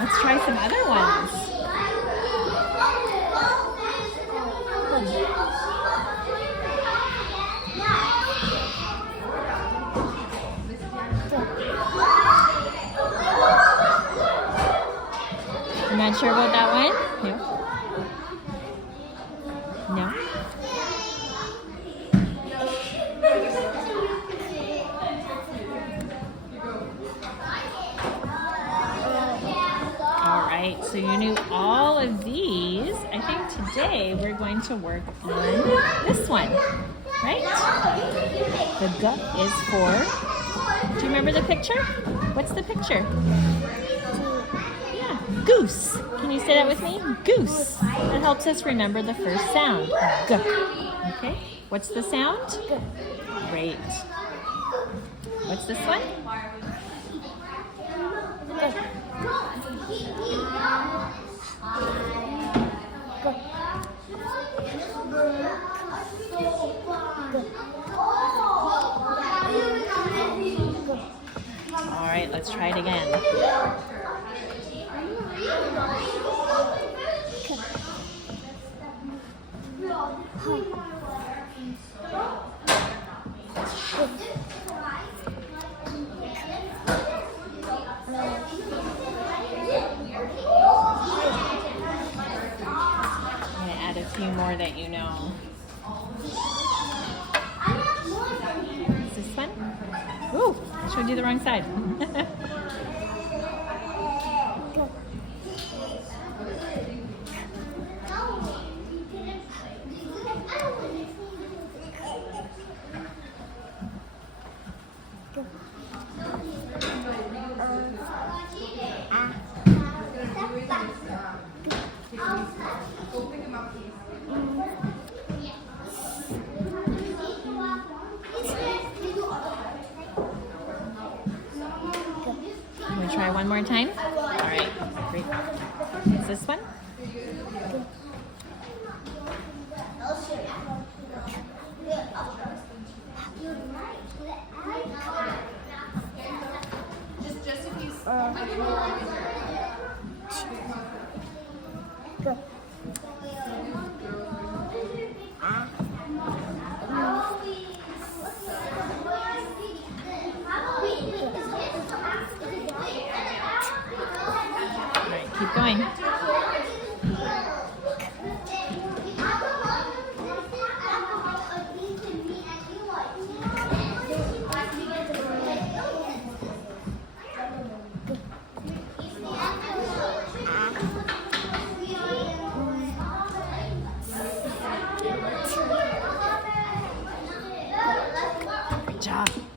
Let's try some other ones. I'm not sure about that one. No. No. All right, so you knew all of these. I think today we're going to work on this one, right? The G is for, do you remember the picture? What's the picture? Yeah, goose. Can you say that with me? Goose. That helps us remember the first sound. G. Okay, what's the sound? Great. What's this one? All right, let's try it again. I'm going to add a few more that you know. Is this one? Ooh, I showed you the wrong side. Can we try one more time? All right, great. Is this one? Just if you All right, keep going.